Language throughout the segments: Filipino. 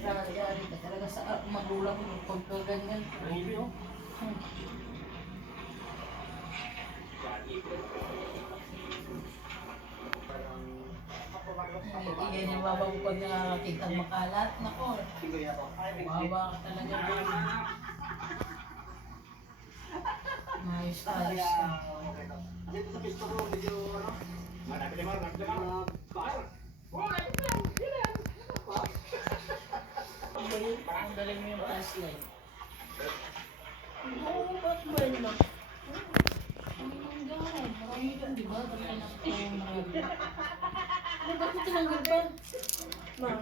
Yari ka talaga sa magulang mo pagka ganyan. Yan yung babaw pag nakakakita makalat. Nako, bawa ka talaga. Ayos ka. Ang galing mo yung flashlight. Oo, ba't ba yun lang? Ang gano'n, marami doon, di ba? Ba't ka marami? Ba't mo tinanggal ba?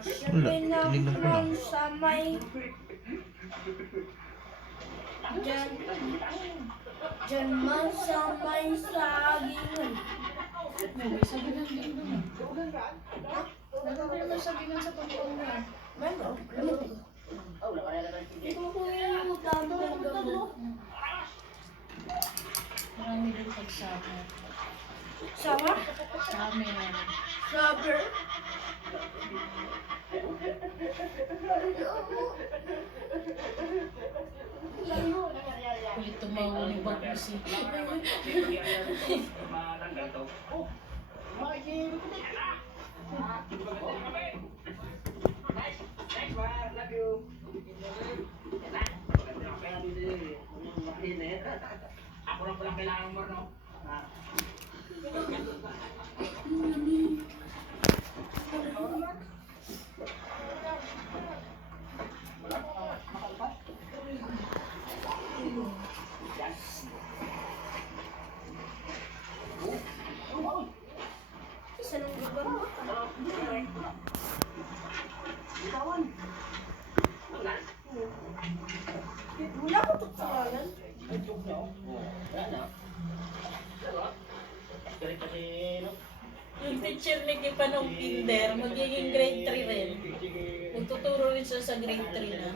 Tinignan ko lang. Sa may... Diyan man sa may saging. May sabihan din doon. Meron din may sabihan sa pagpapalala. Meron? Ito ko yung utang ng gamot. Marami din pagsama. Sama? Sa amin. Rubber? Kulit tumawa ni Bakusi. Ako lang pala kailangan mo, no? Isa ng lugar mo? Wala ko tutulayan. Yung teacher ni Kipa nung kinder, magiging grade 3 rin. Magtuturo rin siya sa grade 3 na.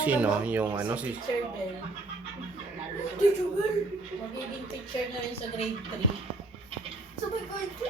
Sino? Yung ano si... Teacher Bell. Magiging teacher na rin sa grade 3. Sabay ko ito.